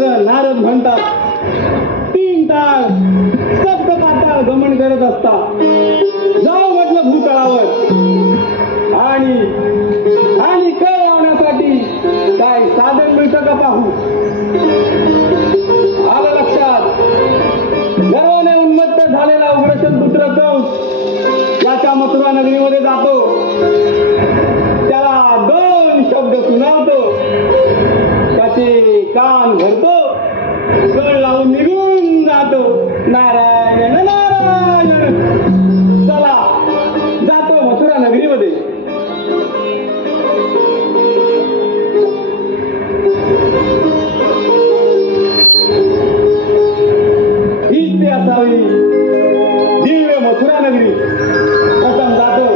पुत्र नारद म्हणतात, 3 तास सप्त पाताळ गमन करत असता जाऊ म्हटलं भूतळावर आणि कळ लावण्यासाठी काय साधन मिळतं का पाहू. आलं लक्षात. गर्वाने उन्मत्त झालेला उग्रसेन पुत्र कंस याच्या मथुरा नगरीमध्ये जातो. त्याला 2 शब्द सुनावतो. त्याचे कान भरतो, कळ लावून निघून जातो. नारायण नारायण. चला जातो मथुरा नगरीमध्ये. हीच ते असावी दिव्य मथुरा नगरी. प्रथम जातो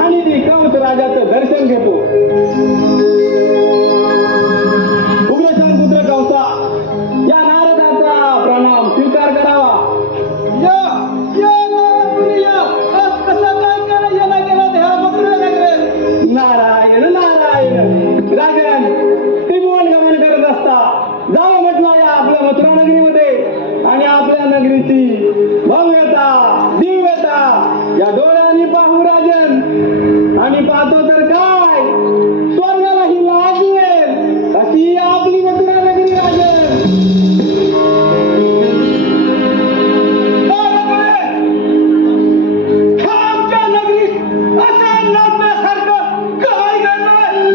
आणि ती कंस राजाचं दर्शन घेतो. उग्रसेन पुत्र कंसा, या नारदाचा प्रणाम स्वीकार करावा. नारायण नारायण. राजन त्रिभुवन गमन करत असता जावं म्हटलं या आपल्या मथुरा नगरीमध्ये आणि आपल्या नगरीची भव्यता दिव्यता या डोळ्यांनी पाहू राजन. आणि पाहतो तर काय, स्वर्गालाही लाज मिळेल अशी आपली मथुरा नगरी राजन.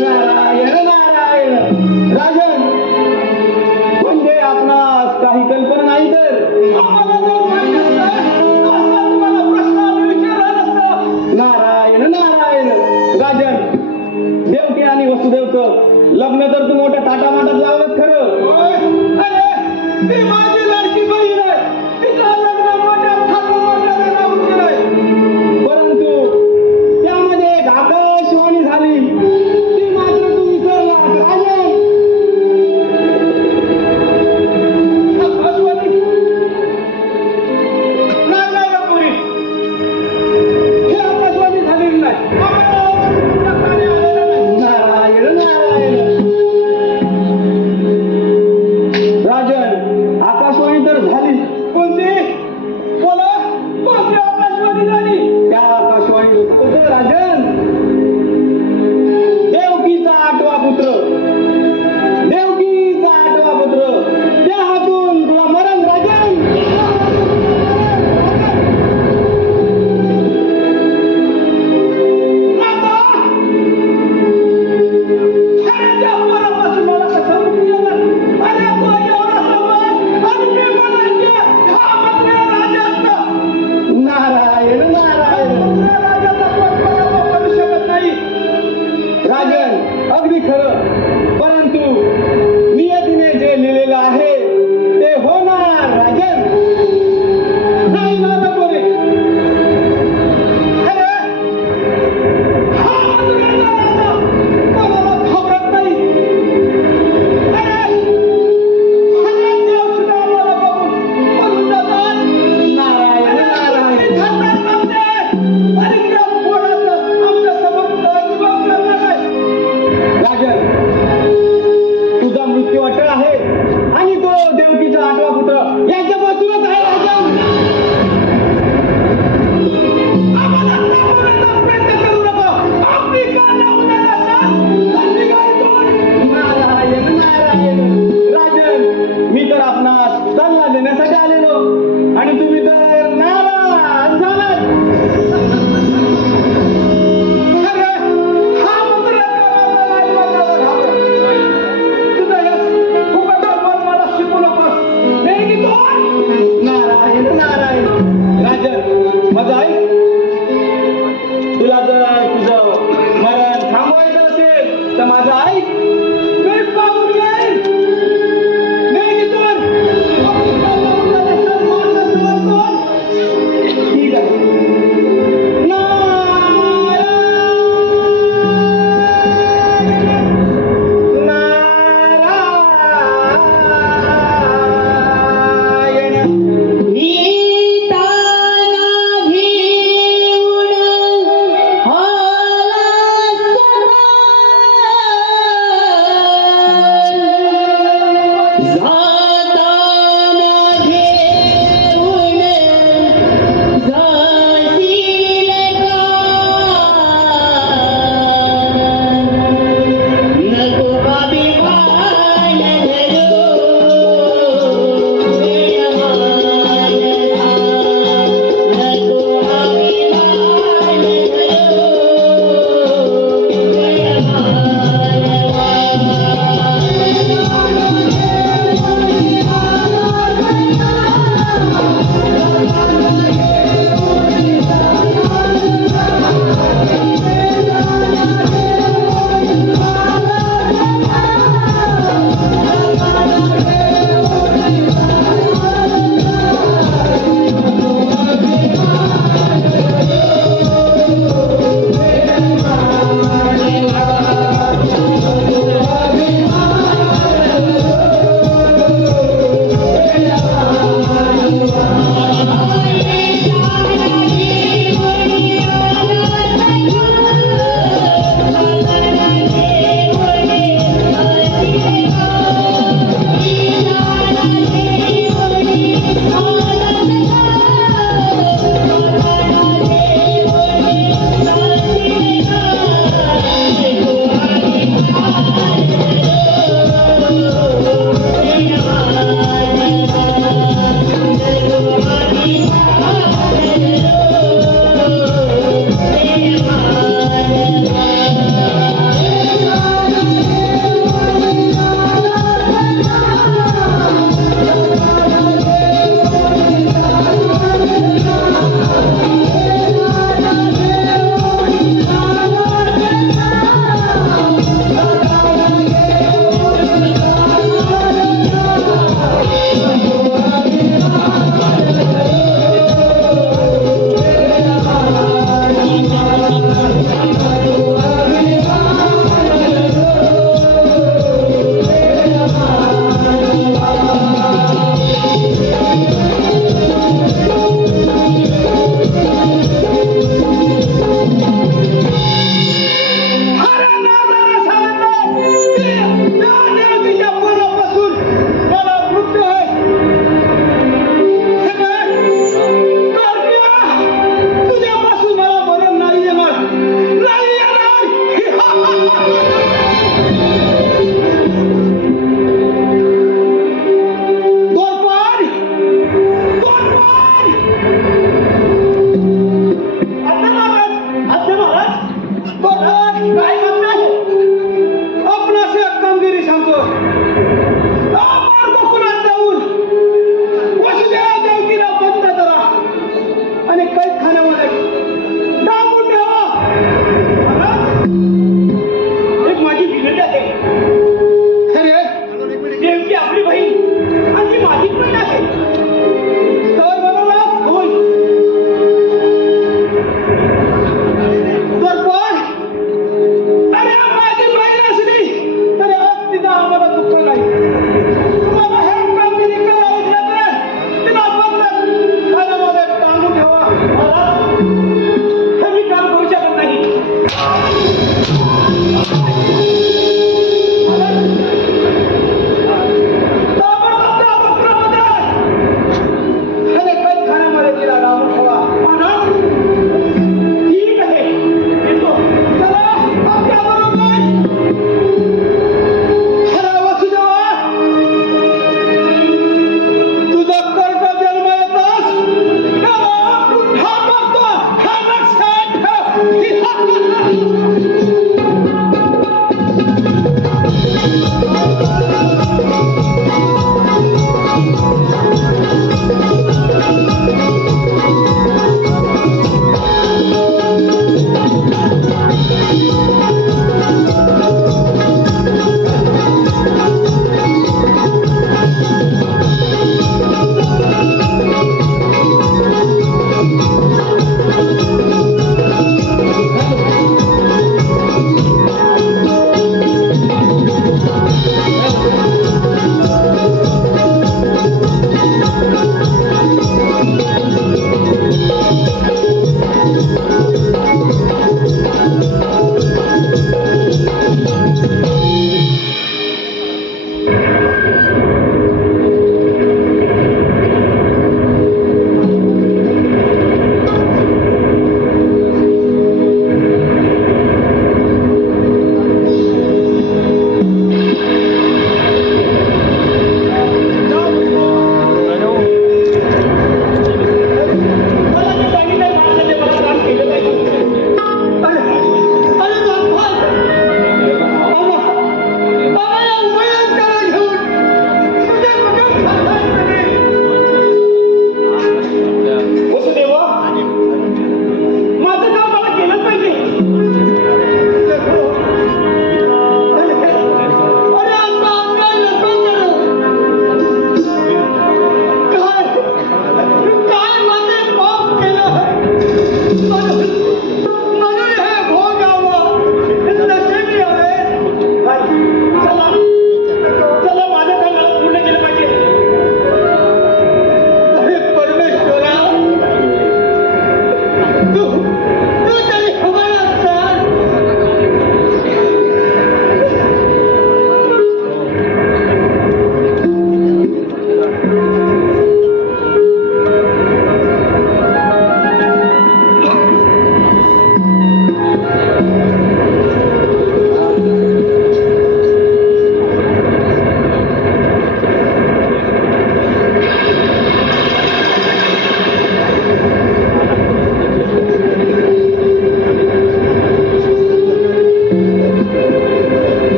नारायण नारायण. राजन म्हणजे आपणास काही कल्पना नाही तर नारायण नारायण. राजन देव जाताना घेऊन जाशील का? नको अभिमान धरू वेळमानसा, नको अभिमान धरू वेळमानसा.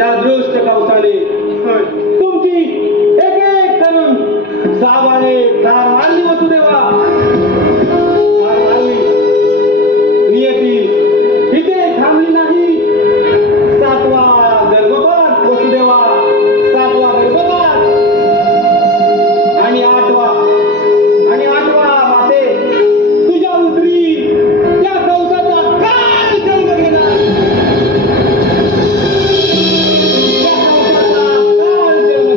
त्या दृष्ट कवचाने तुमची एक एक करून साबाने ठार मारली वसुदेवा, ठार मारली. नियती इथे थांबली नाही. 7वा गर्भपात वसुदेवा, 7वा गर्भपात आणि 8वा माते तुझ्या उतरी त्या कवचाचा काय जन्म घेणार, त्या कवचाचा काय जन्म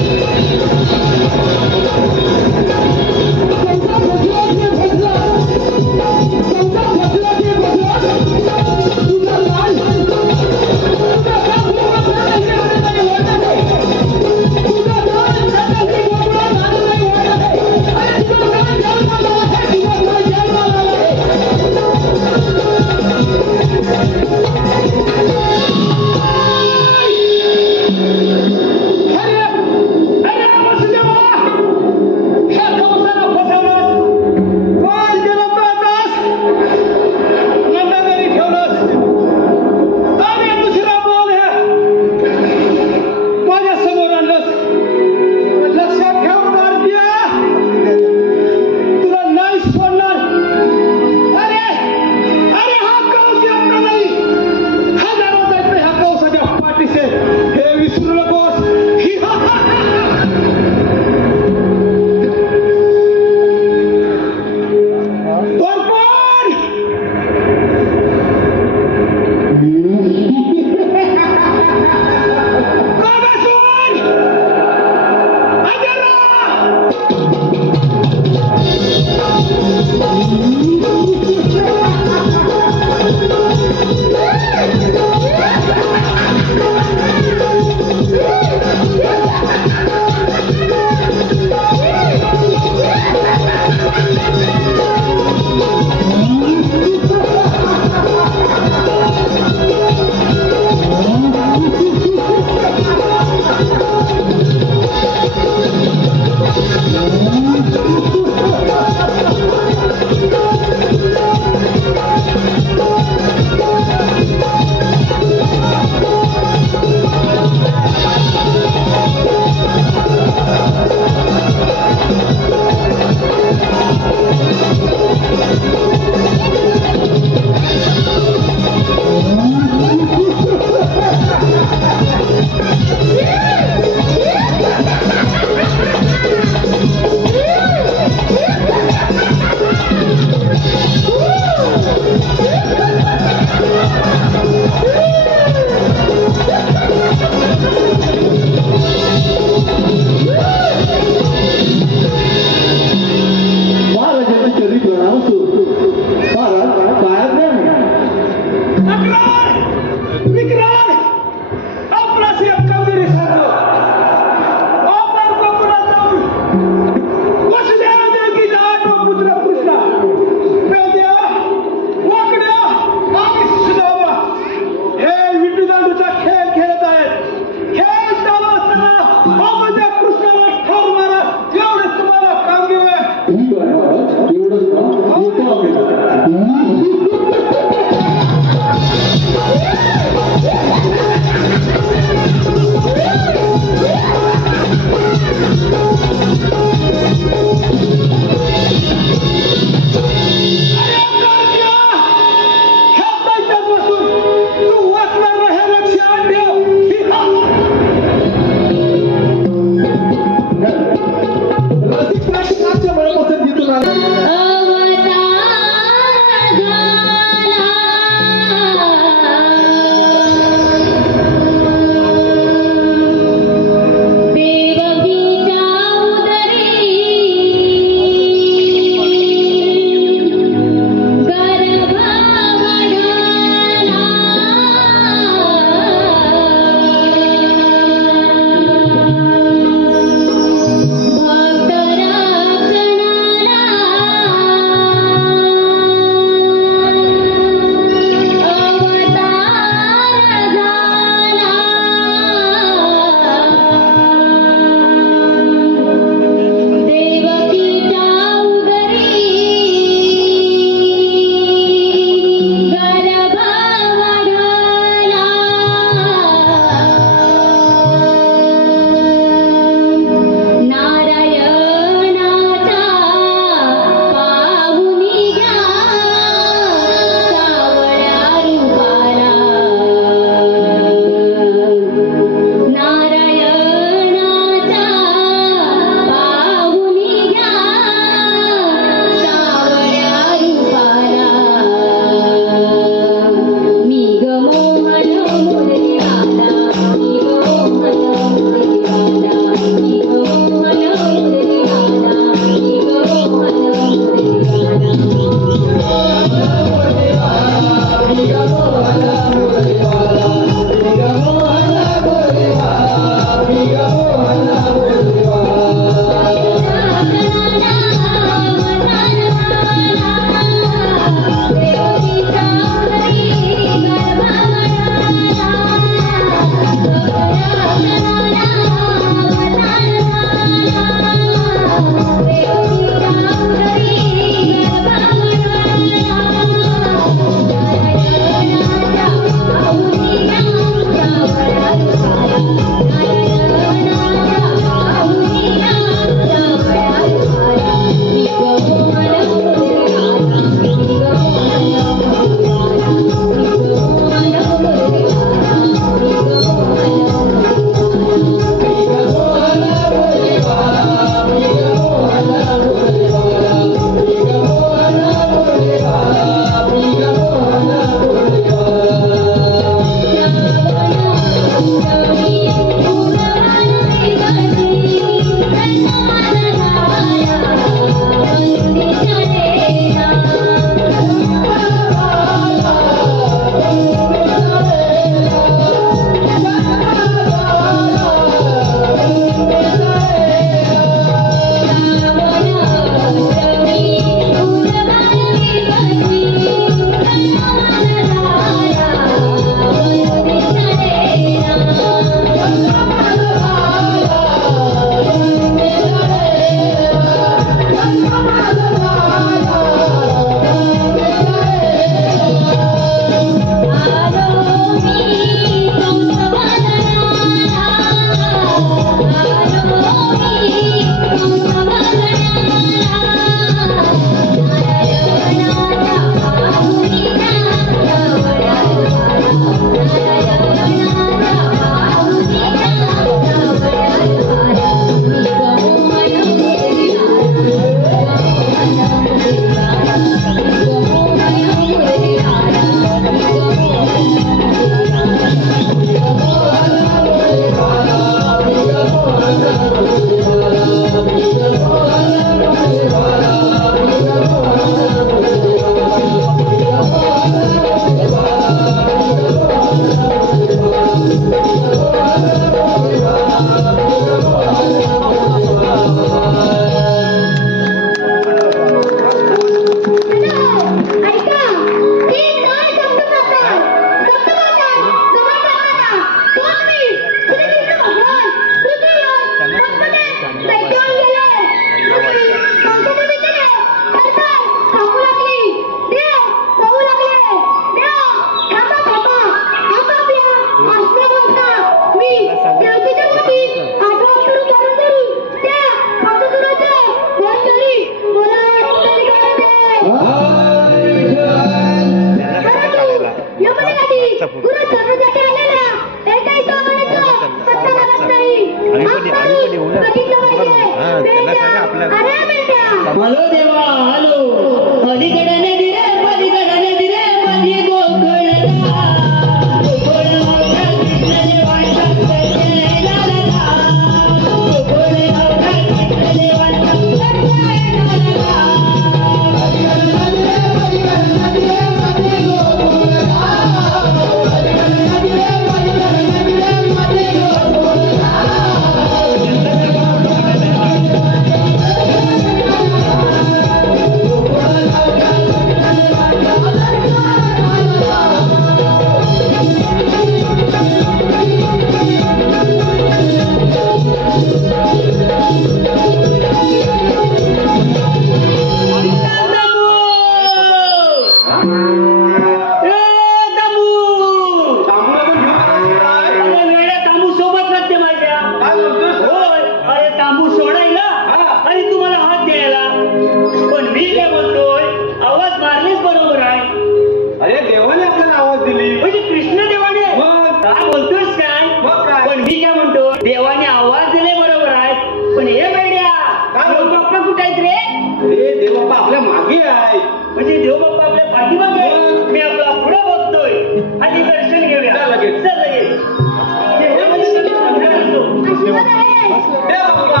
आशीर्वाद आहे. दे बाप्पा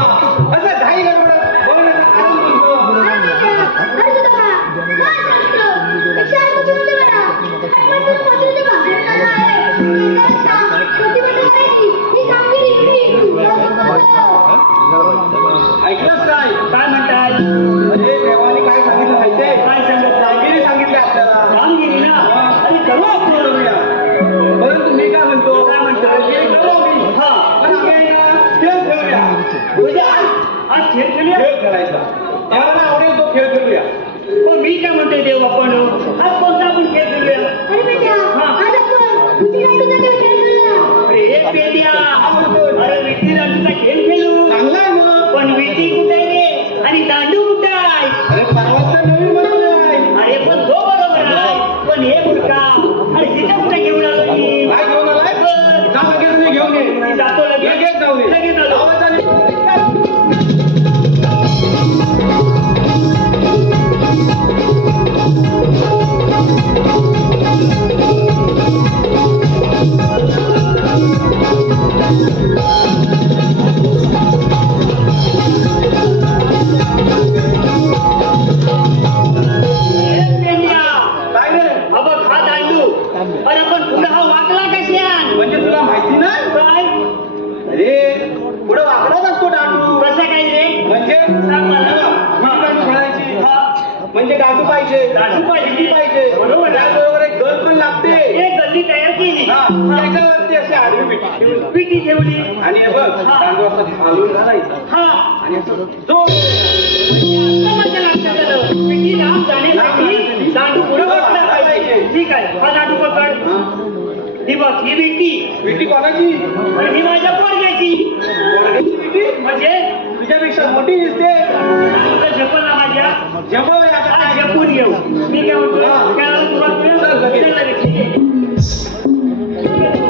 असं घाई गडबड बोल ना, आराम करतो. अरे तुझा बा, काय सांगितलं? एकशे आठ कोटी म्हणजे बघा. आपण तुला म्हातारीच्या भाकरीला आहे. छोटी मोठी करायची. ही कामगिरी तुम्ही. ऐकलंच काय काय म्हणताय? अरे देवाने काय सांगितलं माहितीये काय सांगत नाही? कामगिरी सांगितली आपल्याला कामगिरी ना आणि करू आपण. करूया. परंतु मी काय म्हणतो काय म्हणतो? हे करू मी हा. पण आपण आहे ना, खेळ खेळूया. म्हणजे आज खेळ खेळूया. खेळ खेळायचा ज्याला आवडेल तो खेळ खेळूया. पण मी काय म्हणतोय देव आपण आज कोणता आपण खेळ खेळूया? अरे बेटा, आज आपण विटी दांडूचा खेळ खेळूया. अरे एक पेद्या. अरे विटी दांडूचा खेळ खेळू. चांगला आहे मग. पण विटी कुठे आहे रे आणि दांडू कुठे आहे? अरे परवाचा नवीन बनवलाय. अरे पण तो बरोबर आहे. पण हे मुलगा अरे तिथे कुठे घेऊन आलो मी? काय घेऊन आलाय? जा लगेच मी घेऊन ये. मी जातो लगेच. लगेच जाऊ दे. लगेच आलो. गावाचा नि- काय रे? अब हा दांडू अरे पण पुढे हा वाकला कशान? म्हणजे तुला माहिती नाही काय अरे पुढे वाकडाच असतो डाडू. कसं काय रे? म्हणजे सांग मला. हा, डाडू खेळायची. हा. म्हणजे डाडू पाहिजे डाडू पाहिजे. विटी पाहिजे बरोबर आहे. त्याचबरोबर एक गल पण लागते. एक गल्ली तयार केली. हा, त्याच्यावरती अशी आडवी विटी ठेवली. पिटी ठेवली. आणि हे बघ हा. डांडू असं घालून घालायचा हा. आणि असं जोर आता माझ्या लक्षात आलं. पिटी लांब जाण्यासाठी दांडू पुढे वाकला पाहिजे. ठीक आहे. हा दांडू पकड. हा. ही बघ ही विटी. विटी कोणाची? आणि ही माझ्या पोरग्याची. पोरग्याची विटी म्हणजे तुझ्यापेक्षा मोठी दिसते. तुला झेपल ना माझ्या? जमवूया आता आता काय झेपून येऊ. मी काय म्हणतो? खेळायला सुरुवात करू? चल, लगेच. चल, लगेच. ठीक आहे.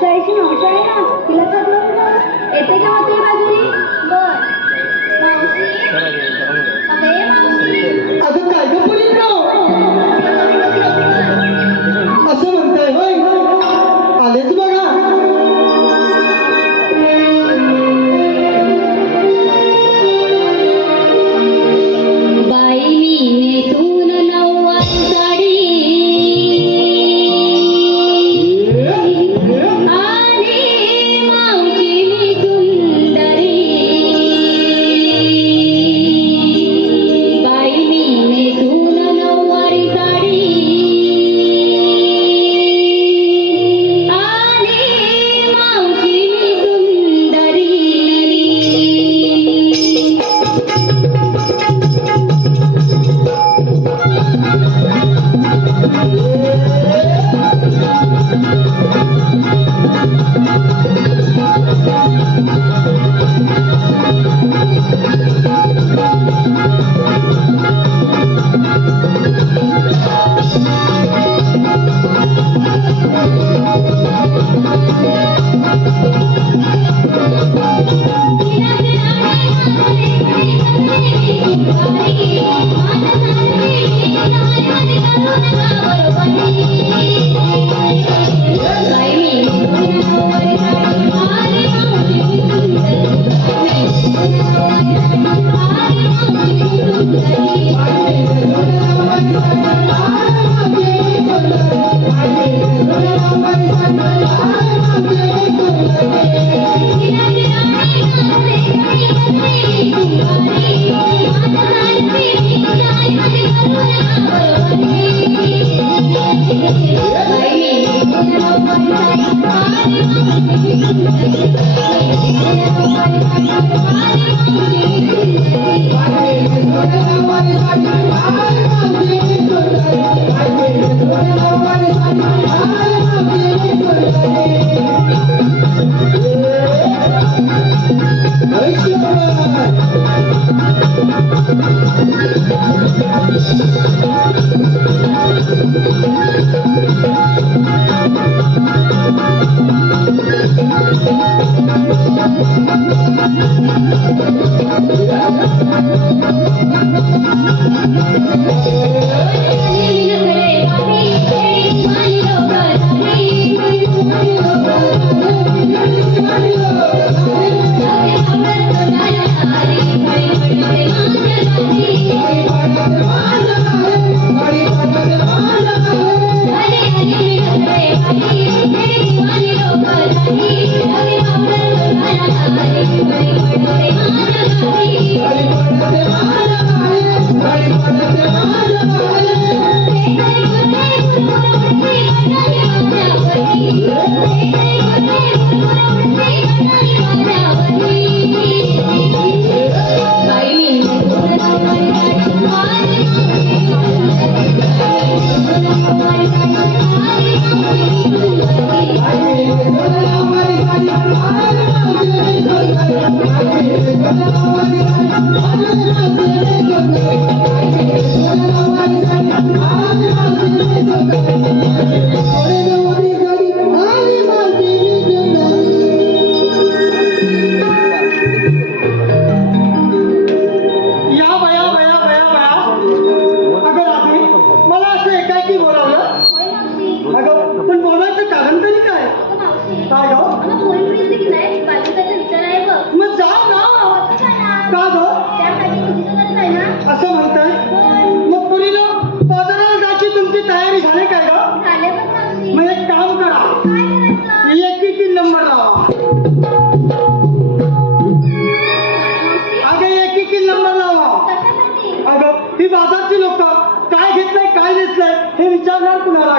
शाळेची मावशी आहे ना तिला थकलं येते का मात्र बाजूनी बर मावशी अगं ये मावशी अगं काय ग परीनो असं म्हणताय होय आलेच बघा बाई मी नेसून नऊवारी साडी आणि मावशी मी सुंदरी बाई मी नेसून नऊवारी साडी आणि मावशी मी सुंदरी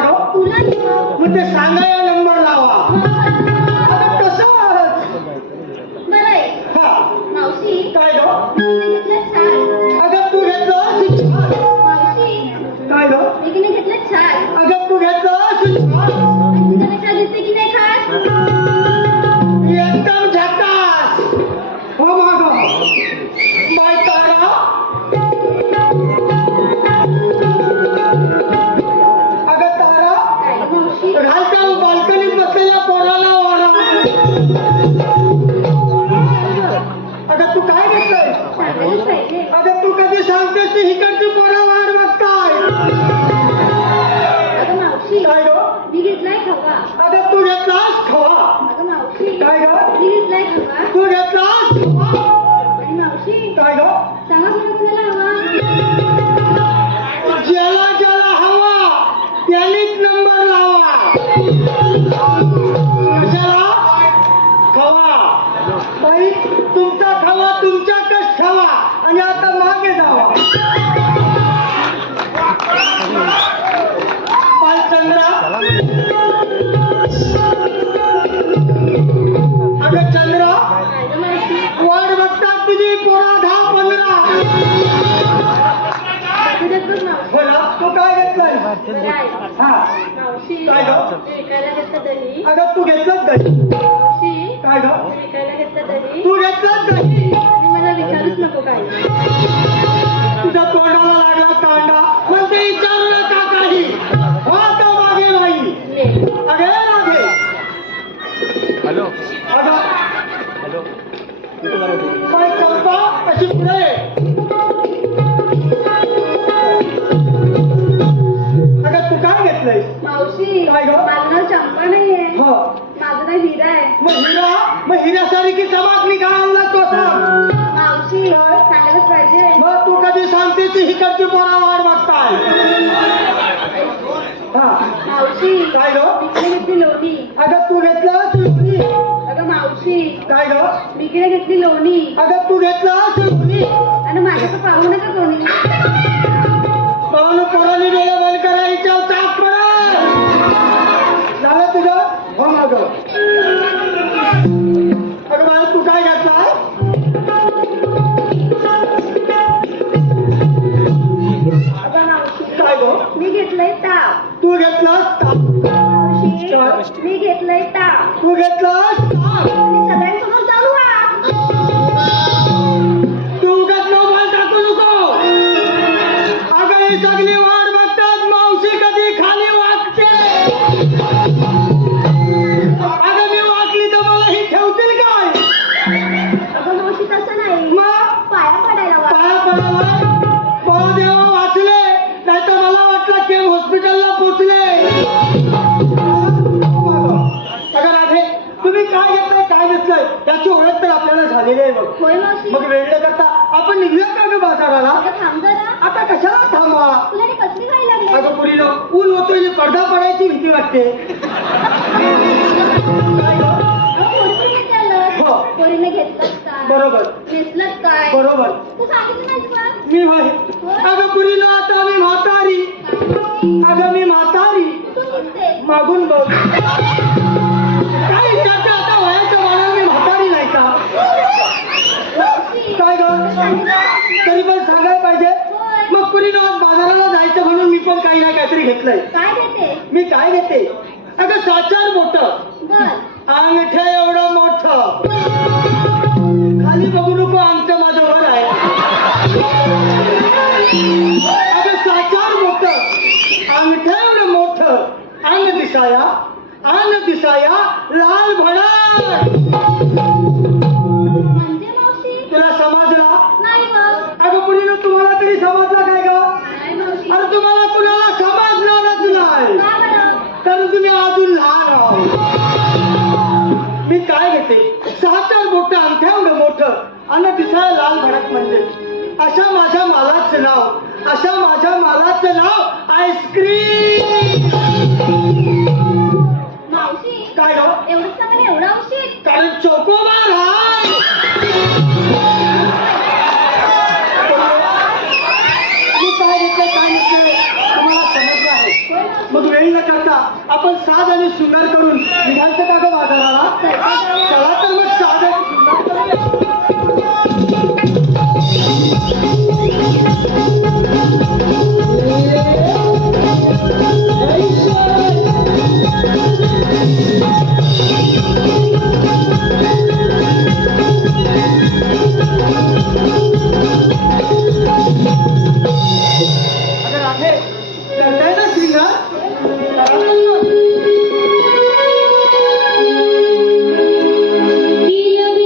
मग ते सांगायला नंबर लावा. कसं हा काय ग अगं तू घेतलं काय ग अगं तू घेतलं एकदम झकास हो माग बाय तारा अगं तारा घालता बाल्कनीत बसलेल्या पोरा सांगायलाच पाहिजे. अगं तू कधी सांगतेस ती हिकडची पोरं वाट बघताय. अगं मावशी काय ग? मी घेतलाय खवा. अगं तू घेतलास खवा. अगं मावशी काय ग? मी घेतलाय खवा. तू घेतलास खवा. आणि मावशी काय ग? सांगा मला कुणाला हवा. ज्याला ज्याला हवा त्यानेच नंबर लावा. कशाला? खवा. बाई तुमचा खवा तुमच्याकच ठेवा आणि आता मागे जावा. बालचंद्रा अगं चंद्रा काय गं मावशी वाट बघतात तुझी पोरा 10-15. बघू देत बघ मावशी. बोला तू काय घेतलाय? बरं आहे. हा मावशी काय गं? विकायला घेतलं दही. अगं तू घेतलंच दही. मावशी काय ग? विकायला घेतलं दही. तू घेतलंच दही. आणि मला विचारूच नको काय. तुझ्या तोंडाला लागला कांदा पण ते विचारू नका काही. आता मागे नाही. अगे मागे. हॅलो अगं हॅलो काय चंपा अशी पुढे ये. अगं तू काय घेतलंय? मावशी काय गं? माझं नाव चंपा नाहीये. हो माझं नाव हिरा आहे. मग हिऱ्यासारखी चमकली का आणला तो सांग. मावशी काय? सांगायलाच पाहिजे. मग तू कधी सांगते ती हिकडची पोरा वाट बघताय. हा मावशी काय ग? विकले घेतली लोणी. अगं तू घेतलं सुरणी. अगं मावशी काय ग? विकले घेतली लोणी. अगं तू घेतलं सुरणी. आणि माझ्याकडे पाहू नका कोणी. पाहुणं पोरांनी डोळे बंद करायच्या चाप पडा. झालं तुझं? हो ना ग. अगं बाळा तू काय घेतलाय? अगं मावशी काय ग? मी घेतलंय ताप. तू घेतलास ताप. मावशी मी घेतलंय ताप. तू घेतलास ताप. आणि सगळ्यांसमोर चालू हा. तू उगाच मोबाईल टाकू नको. अगं ही सगळी वाट बघतात मावशी कधी खाली वागते. अगं मी वागली तर मला ही ठेवतील काय? अगं मावशी तसं नाही. मग पाया पडायला वा. पाया पडावं. देवा वाचले नाही तर मला वाटलं केम हॉस्पिटलला पोचले. अगं राधे तुम्ही काय घेतलंय काय घेतलंय त्याची ओळख तर आपल्याला झालेली आहे बघ. होय मावशी. मग वेळ न करता आपण निघूया का ग बाजाराला? अगं थांब जरा. आता कशाला थांबवा? तुला ती कसली काय लागली. अगं पुरीनं ऊन होतोय पडदा पडायची भीती वाटते. काय ग? पोरीने घेतलं. हो. पोरीने घेतलंच काय. बरोबर नेसलंच काय. बरोबर तू सांगितलं नाही तुला. मी होय. अगं पुरीनं आता मी म्हातारी. अगं मी म्हातारी तू दिसते. मागून बघ. काय विचारते आता वयाच्या मानाने मी म्हातारी नाही का? काय ग? तरी पण सांगायला पाहिजे. मग पुरीनं आज बाजाराला जायचं म्हणून मी पण काही ना काहीतरी घेतलंय. काय घेते. मी काय घेते? अगं 7-4 बोटं. बर. अंगठ्या एवढं मोठं. खाली बघू नको अंगठं माझं वर आहे. अगं 7-4 बोटं. अंगठ्या एवढं मोठं. अंग दिसाया लाल भडक. म्हणजे मावशी तुला समजला? नाही बघ. अगं पुरीनं तुम्हाला तरी समजला काय ग? नाही मावशी. अरे तुम्हाला कुणाला समजणारच नाही का बरं. कारण तुम्ही अजून लहान आहात. मी काय घेते? 6-4 बोटं अंगठ्या एवढं मोठं आणि दिसायला लाल भडक म्हणजे अशा माझ्या मालाचं नाव आईस्क्रीम. मावशी काय ग? एवढं सांगा एवढं औषध. कारण चोकोबार हाय. मी काय घेतलं काय घेतलं तुम्हाला समजलं आहे. होय मावशी. मग वेळी न करता आपण साज आणि शृंगार करून निघायचं का ग बाजाराला? चला तर मग साज आणि शृंगार करूया. अगं राधे करताय ना शृंगार? करा ना मग. दिल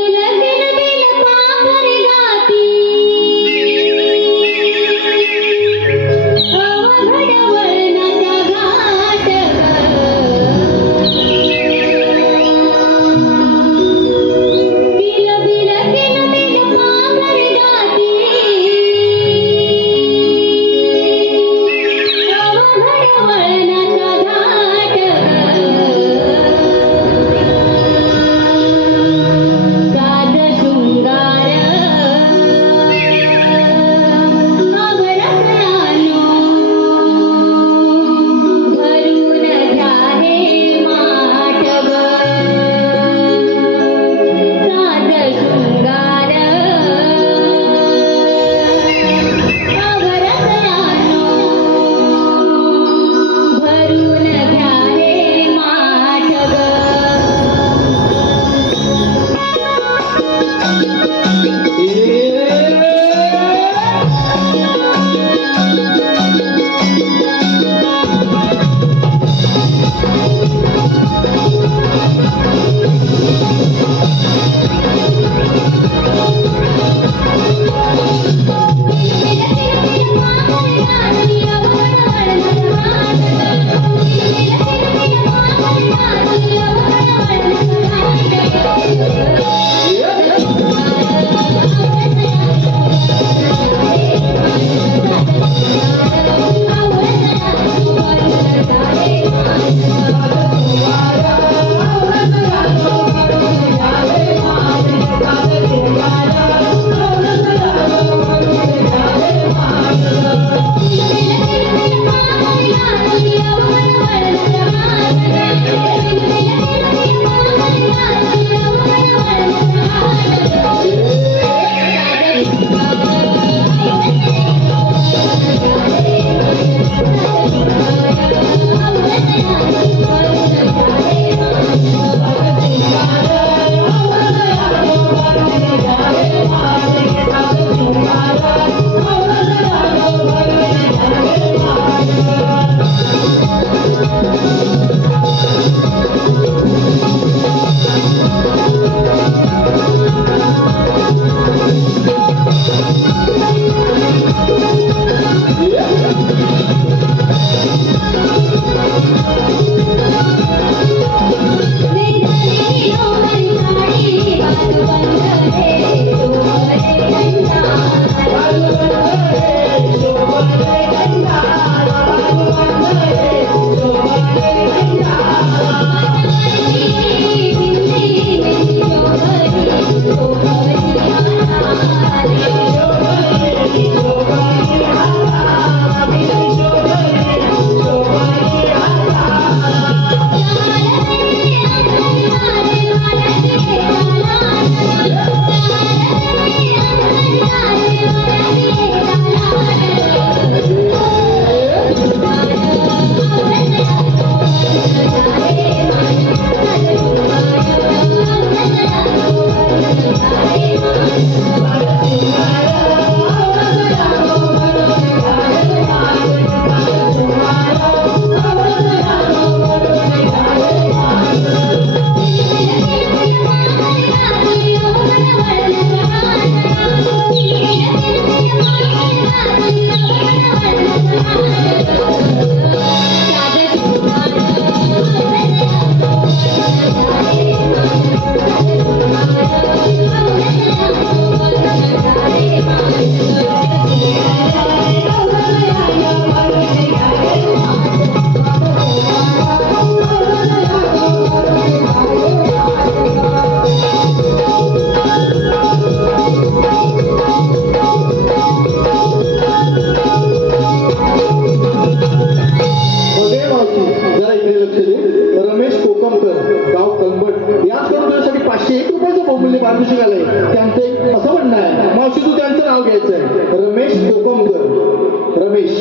अगोदर रमेश.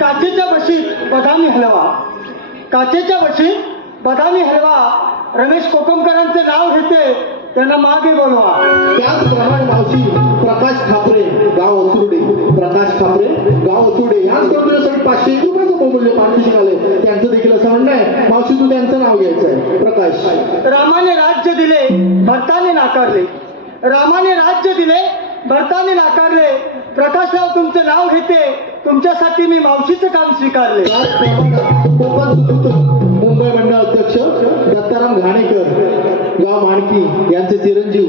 काचेच्या बशीत बदामी हलवा, काचेच्या बशीत बदामी हलवा. रमेश कोकमकरांचे नाव घेते, त्यांना मागे बोलवा. त्याचप्रमाणे मावशी प्रकाश खापरे गाव असुर्डे, प्रकाश खापरे गाव असुर्डे याच कर्तव्यासाठी 501 रुपयाचं बहुमूल्य पारितोषिक आले. त्यांचं देखील असं म्हणणं आहे, मावशी तू त्यांचं नाव घ्यायचं आहे. प्रकाश. रामाने राज्य दिले, भरताने नाकारले. रामाने राज्य दिले, भरताने नाकारले. प्रकाशराव तुमचे नाव घेते, तुमच्यासाठी मी मावशीचं काम स्वीकारले. त्याचप्रमाणे कोकण सुपुत्र मुंबई मंडळ अध्यक्ष दत्ताराम घाणेकर गाव माणकी यांचे चिरंजीव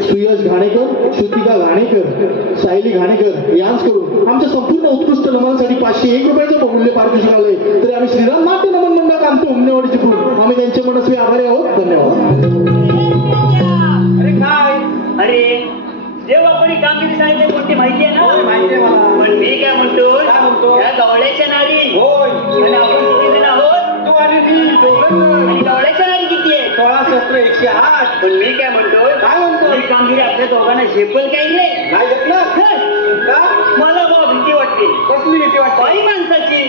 सुयश घाणेकर, श्रुतिका घाणेकर, सायली घाणेकर यांच्याकडून आमच्या संपूर्ण उत्कृष्ट नमनासाठी 501 रुपयाचं बहुमूल्य पारितोषिक आले. तरी आम्ही श्रीराम नाट्य नमन मंडळ आमचे उमनेवाडीचे पूर्ण आम्ही त्यांचे मनस्वी आभारी आहोत. धन्यवाद. अरे काय अरे जेव्हा कोणी कामगिरी सांगितली कोणती माहिती आहे ना? माहिती आहे मला. पण मी काय म्हणतो काय म्हणतो? या गवळ्याच्या नारी होय. आणि आपण किती जण आहोत? तू आणि मी दोघं जण. आणि गवळ्याच्या नारी किती आहे? 16 शस्त्र 108. पण मी काय म्हणतो काय म्हणतो? ही कामगिरी आपल्या दोघांना झेपल काही नाही. काय घेतलं? का? मला बा भीती वाटते कसली भीती वाटते? बाई माणसाची.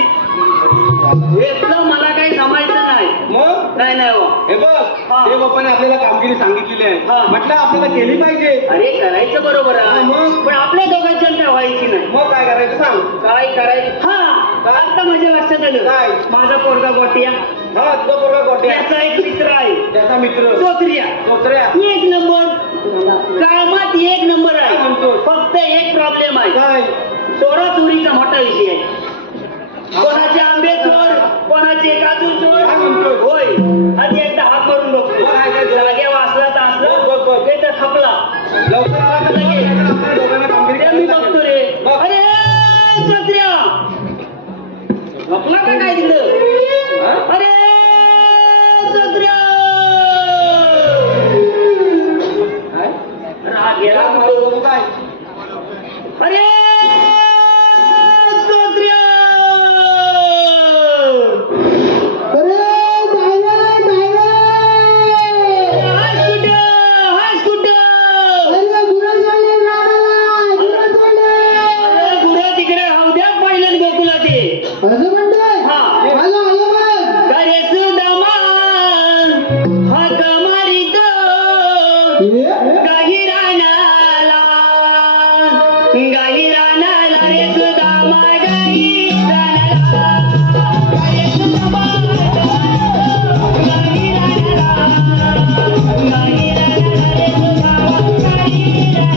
घेतलं मला काही जमायचं नाही. मग नाही नाही हो. हे बघ, हा. देव बाप्पाने आपल्याला कामगिरी सांगितलेली आहे. हा. म्हटलं आपल्याला केली पाहिजे. अरे करायचं बरोबर आहे हा, मग? पण आपल्या दोघांच्या काय व्हायची नाही. मग काय करायचं सांग. काय करायचं? हा आता माझ्या लक्षात आलं. काय? माझा पोरगा गोटिया, हा तुझा पोरगा गोट्या, त्याचा एक मित्र आहे त्याचा मित्र चोचरिया. दुसऱ्या. एक नंबर कामात एक नंबर काय आहे. म्हणतो? फक्त एक प्रॉब्लेम आहे. काय? चोरा चोरीचा मोठा विषय आहे. कोणाचे आंबे चोर, कोणाचे काजू चोर. काय म्हणतो? होय आधी एकदा हात मारून बघतो. बघ, आहे काय? जागे वाचला तर बघ, बघ. असलं ते तर थपला. लवकर आला तर लगेच. आपल्या दोघांना कामगिरी ते मी करायला बघतो लागेल. रे. बघ. अरे चोचऱ्या थपला का काय दिलं? हा? अरे चोचऱ्या काय? अरे हा गेला काय कुठं? म्हणतो? काय? अरे चोचऱ्या हाय कुठं? अरे गुरं तिकडे राहू द्या पाहिलं गोकुला ते. हा अरे सुदामान हाक मारितो गाई रानाला, गाई रानाला रे सुदामा गाई रानाला. अरे सुदामा गाई रानाला, गाई रानाला रे सुदामा गाई रानाला.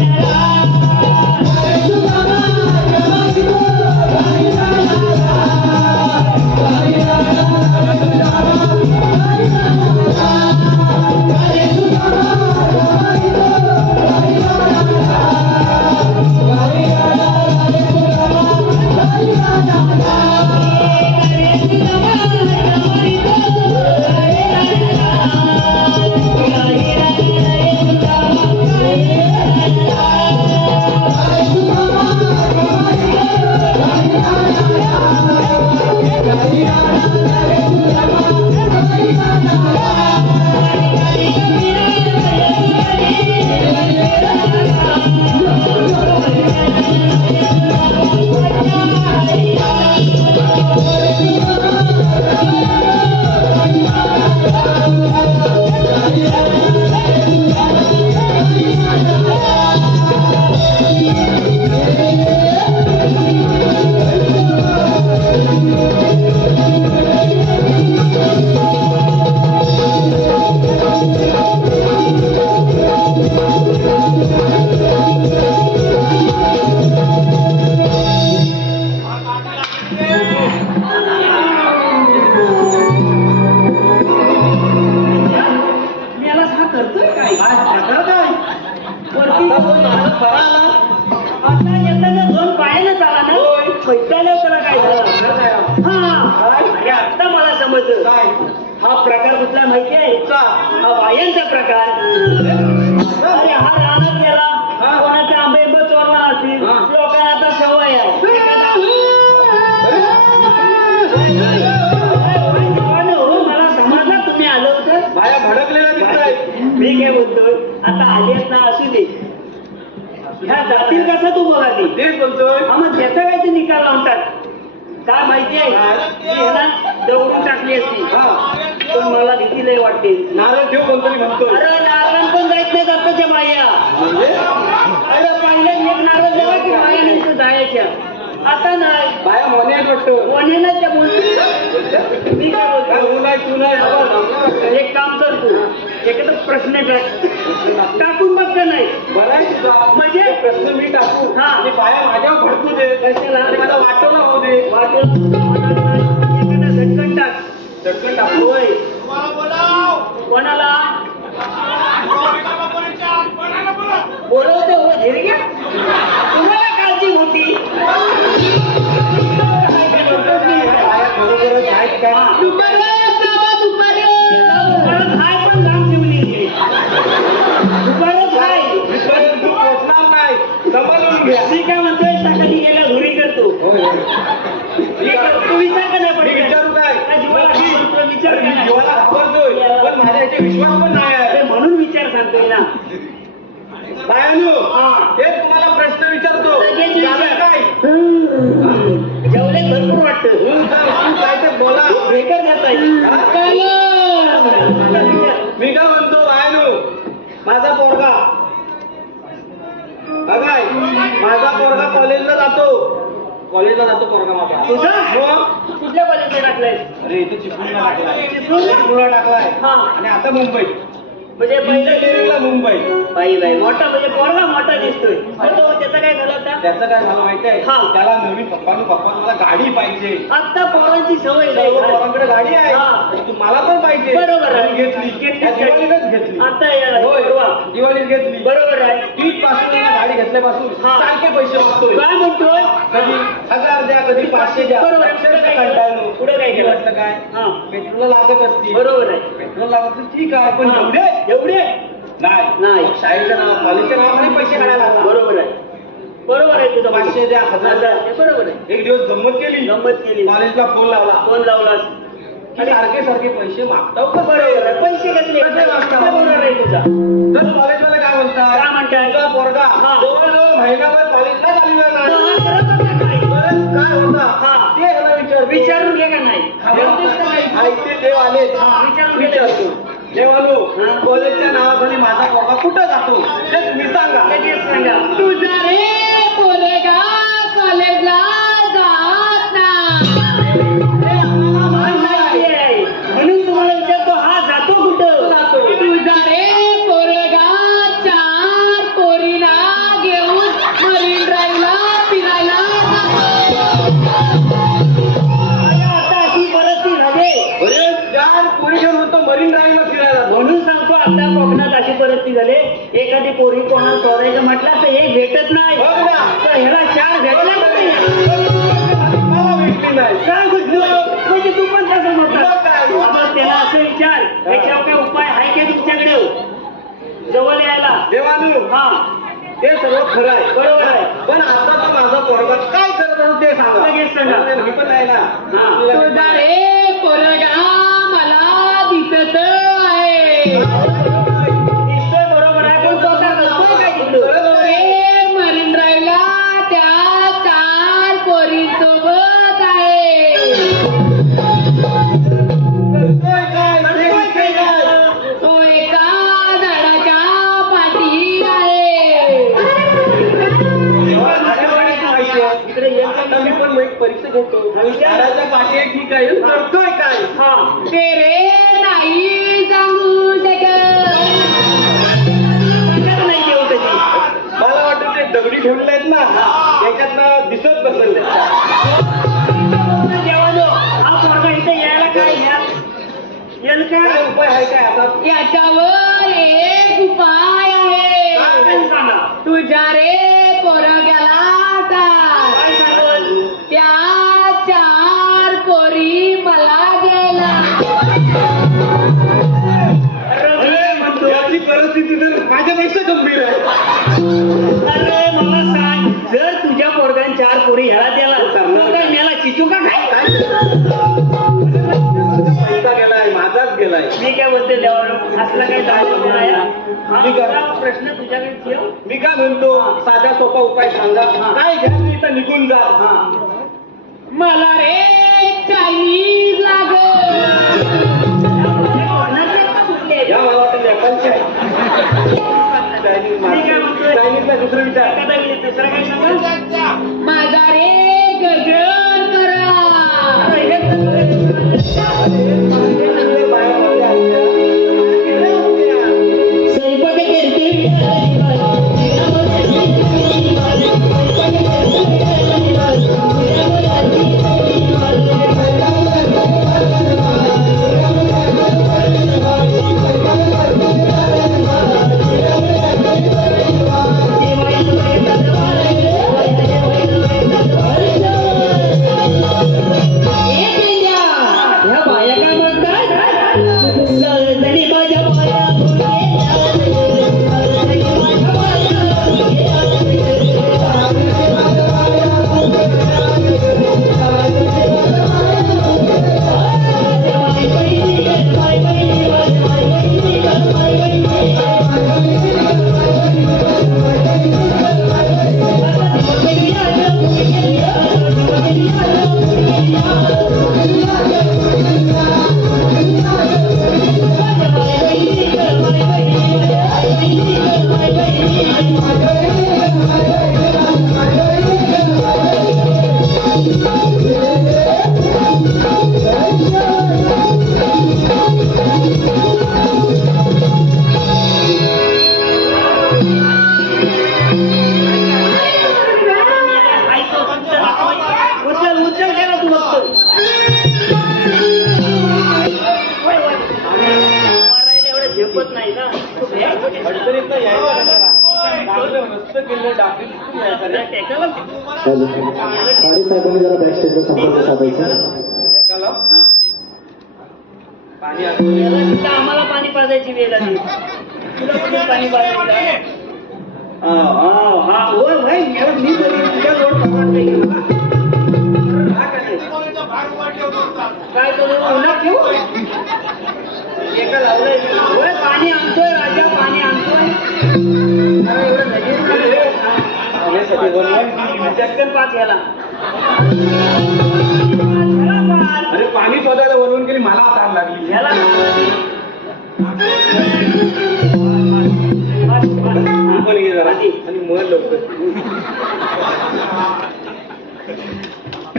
मी याला हा करतोय काय? आता काय? वरती आता तो नाटक खरा आला. आता येताना 2 पायानं आला ना. होय. पैशाला त्याला काय झालं? खरं काय? हा अरे आता मला समजलं. काय? हा प्रकार कुठला माहिती आहे? चा. हा वायांचा प्रकार. अरे हा रानात गेला, हा. कोणाचे आंबे चोरला असतील. हा. लोकांना आता सवय आहे. हो, मला समजलं तुम्ही आलं होतं. बाया भडकलेला दिसताय. मी काय बोलतोय आता आली ना असू दे. ह्या जातील कसा तू बघा ती तेच बोलतोय. हा मग त्याचा काय ते निकाल लावतात काय माहिती आहे मी ह्याला दौडून टाकली असती हा. पण मला भीती लय वाटते नारळ ठेव कोणतरी म्हणतोय. अरे नारायण पण जायत नाही आताच्या बाया म्हणजे अरे पाहिलं एक नारळ जेव्हा की बाया नाही जायच्या आता नाही बाया मोने आहेत वाटतं. कोणी नाही त्या बोलतो मी काय काय बोलतो ऊन आहे, तू नाही, आवाज. एक काम कर तू एखादा प्रश्न टाकून बघ का नाही बरं आहे तुझा. म्हणजे? ते प्रश्न मी टाकू हा. आणि बाया माझ्यावर भडकू दे. कशाला? आणि मला वाटवला होऊ दे. एखादा झटकन टाक झटकन टाकू. होय कोणाला बोलवते हो घरी घ्या तुम्हाला काळजी होती बाया बरोबरच आहेत काय? दुपारच हाय पण लांब ठेवली दुपारच हाय इथपर्यंत तू पोचणार नाही. सांभाळून घ्या. मी काय म्हणतोय सकाळी गेल्या घरी करतो होय, होय. तू विचार का नाही मी पडत विचारू काय? जीवाला घाबरतो, विचार अरे का मी नाही? जीवाला घाबरतोय पण माझ्या याचे विश्वास पण नाही अरे आहे. म्हणून विचार सांगतोय ना बायानो, हा. हे तुम्हाला प्रश्न विचारतो. लगेच कारण विचार. काय? जेवढे भरपूर वाटतं तू काय ते बोला. बेकार जाता मी काय म्हणतो बायानो, माझा पोरगा काय माझा पोरगा कॉलेजला जातो पोरगा माझा. तुझा? मग? कुठल्या कॉलेजला टाकलाय अरे इथे चिपळूणला टाकलाय. चिपळूणला? चिपळूणला टाकलाय हा. आणि आता मुंबई म्हणजे पहिलं इंजिनिअरिंगला मुंबई. बाई मोठा म्हणजे पोरगा मोठा दिसतोय पण तो त्याचा काय झाला होता त्याचं काय झालं माहिती आहे? हा. त्याला नवीन पप्पा मला गाडी पाहिजे. आता पोरांची सवय सर्व नाही. पोरांकडे गाडी आहे. हा. तू मला पण पाहिजे. बरोबर आहे. मी घेतली त्या दिवाळीलाच घेतली. आता यायला होय परवा. दिवाळीत घेतली. बरोबर आहे तीच पासून गाडी घेतल्यापासून हा. सारखे पैसे मागतोय. काय म्हणतोय कधी 1000 द्या कधी 500 द्या. बरोबर आहे. पुढे काय केलं? पुढे काय केलं? म्हटलं काय हा पेट्रोल लागत असते. बरोबर आहे पेट्रोल लागत असते, ठीक आहे पण हा. एवढे एवढे नाही. नाही. शाळेच्या नाव कॉलेजच्या नावाने पैसे काढायला लागला. बरोबर आहे बरोबर आहे तुझं 500 द्या 1000 द्या. हे बरोबर आहे एक दिवस गंमत केली. गंमत केली कॉलेजला फोन लावला फोन लावलास आणि सारखे पैसे मागताव का बरोबर आहे पैसे घेतले कसे वागताव? बरोबर आहे तुझा तर कॉलेजवाले काय म्हणतात? काय म्हणताय? तुझा पोरगा हा. जवळजवळ महिनाभर कॉलेजला चाललेला नाही. हा, करत होता काय? बरं, काय होता हा. ते ह्याला विचारून घे का नाही जेवतेस का नाही? ऐकते देव आले हा, विचारून घे. विचारतो देवानो हा. कॉलेजच्या नावाखाली माझा पोरगा कुठं जातो ते तुम्ही सांगा. लगेच सांगा तुझा रे पोरगा कॉलेजला जात हे आम्हाला माहिती आहे. म्हणून तुम्हाला विचारतो हा जातो कुठं तुझा रे पोरगा 4 पोरीला घेऊन मरीन ड्राईव्हला फिरायला अरे आता अशी परिस्थिती झाली अरे 4 पोरी घेऊन होतो मरीन ड्राईव्हला फिरायला. म्हणून सांगतो आता कोकणात अशी परिस्थिती झाली एखादी पोरी कोणाला शोधायचं म्हटलं तर एक भेटत नाही बघ ना. तर ह्याला 4 भेटला का नाही? मला भेटली नाही. काय म्हटलं म्हणजे तू पण तसं मग काय? म्हटलं मग त्याला असं विचार त्याच्यावर काय उपाय आहे की तुमच्याकडे जवळ यायला देवानो हा ते सर्व खरं आहे बरोबर आहे. पण आता तो माझा पोरगा काय करत असतो ते सांगा. लगेच सांगा. मी पण आहे ना. हा. तुझा रे पोरगा मला दिसत आहे दिसतोय बरोबर आहे पण तो काय करतोय काय तिथं? रे मरीन ड्राईव्हला त्या 4 पोरींसोबत आहे करतोय काय? करतोय काय? तो एका झाडाच्या पाठी आहे इकडे ये. आता मी पण एक परीक्षा घेतो. झाडाच्या पाठी आहे, ठीक आहे. करतोय काय? हा ते रे नाही सांगू शकत सांगत नाही देऊ कधी मला वाटतं ते दगडी ठेवले आहेत ना त्याच्यातनं दिसत बसेल देवानो हा पोरगा इथे यायला काय येईल काय काय उपाय आहे काय आता? याच्यावर एक उपाय आहे काय सांगा तुझ्या रे पोरग्याला सांग. काय सांगल त्या 4 पोरी मला द्यायला अरे म्हणतो याची परिस्थिती तर माझ्यापेक्षा गंभीर आहे. अरे मला सांग जर तुझ्या पोरगान 4 पोरी ह्याला द्याला तर काय मला चिचू का काय पैसा गेलाय माझाच गेलाय. मी काय बोलते देवाला असला काय दाखवत नाही मी काय? हा प्रश्न तुझ्याकडे ठेव मी काय म्हणतो साधा सोपा उपाय सांगा काय घ्या मी इथं निघून जा मला रे चायनीज लागल या मला वाटतं नेपाळचे आहे. चायनीजला दुसरं विचार माझा रे गजर करा हॅलो साहेबांनी जरा बॅक स्टेजला संपर्क साधायचा पाणी आम्हाला पाणी पाजायची वेळ आली तुला कुठे पाणी पाजायचं हो भाई मी तुझ्या जोड काय करू उन्हात ठेवू एका लावलंय होय पाणी आणतोय राजा पाणी आणतोय एवढं चक्कर पाच याला अरे पाणी शोधायला बनवून गेली मला ताण लागली याला पण घे जरा आणि मन लवकर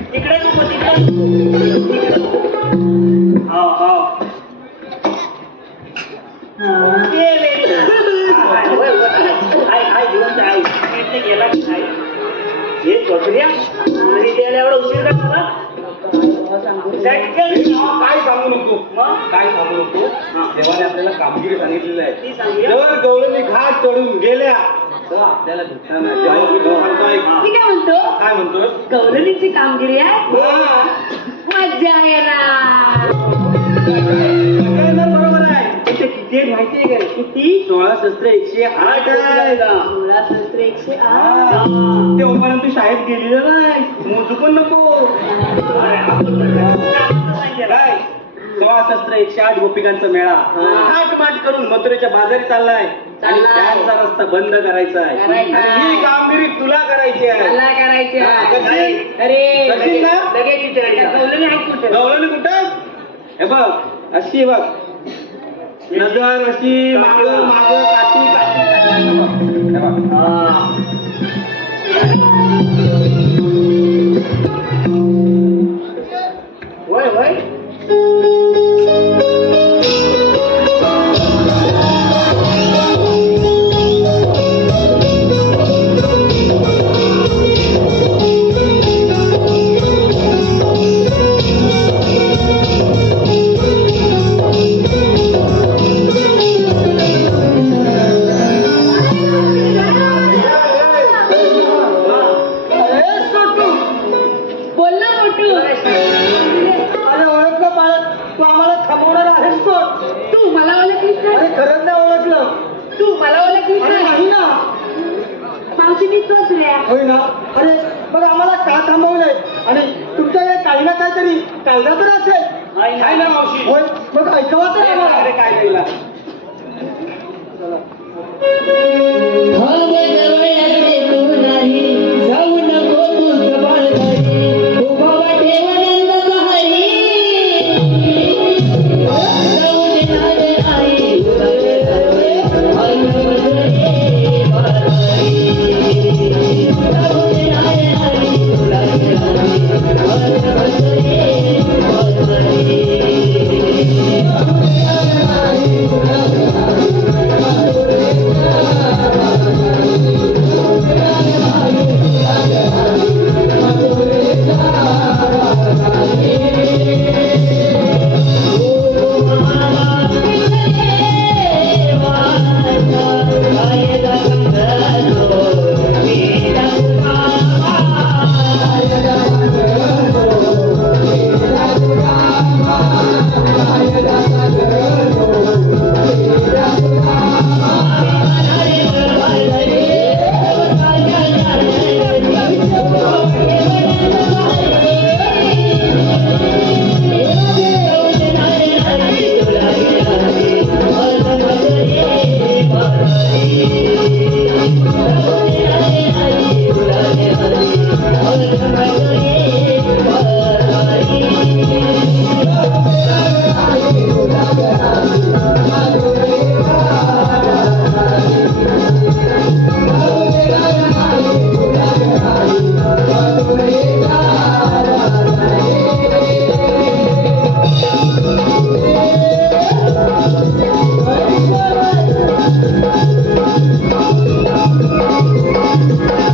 तिकडे नको तिकडे हा हा गेला हे चोचऱ्या आणि त्याला एवढा उशीर का काय सांगू नको काय सांगू नको देवाने आपल्याला कामगिरी सांगितलेलं आहे जर गवळणी घाट चढून गेल्या तर आपल्याला भेटणार नाही मी काय म्हणतो काय म्हणतोस गौरवीची कामगिरी आहे मजा येणार बरोबर आहे ते किती माहितीये काय किती 16 शस्त्र 108 आहे 16 शस्त्र 108 तेव्हा तू शाळेत गेलेलं नाही मोजू पण नको काय 16 शस्त्र 108 गोपिकांचा मेळा थाटमाट करून मथुरेच्या बाजारी चाललाय आणि त्यांचा रस्ता बंद करायचा आहे आणि ही कामगिरी तुला करायची आहे मला करायचे हा, कशी? अरे कशी ना? लगेच विचारायचं गौरवी आहेत कुठे गवळणी कुठं हे बघ अशी बघ नजर अशी माग माग काठी काठी हे बघ. होय होय बोल ना मोठू अरे ओळखलं बाळक तू आम्हाला थांबवणार आहेस कोण तू मला ओळखलीस अरे नाही खरंच नाही ओळखलं तू मला ओळखलीस अरे नाही नाही ना मावशी मी तोच रे होय ना अरे मग आम्हाला का थांबवलंय आणि तुमच्याकडे काही ना काहीतरी कायदा तर असेल आहे ना मावशी होय मग ऐकावा तर आम्हाला अरे काय केला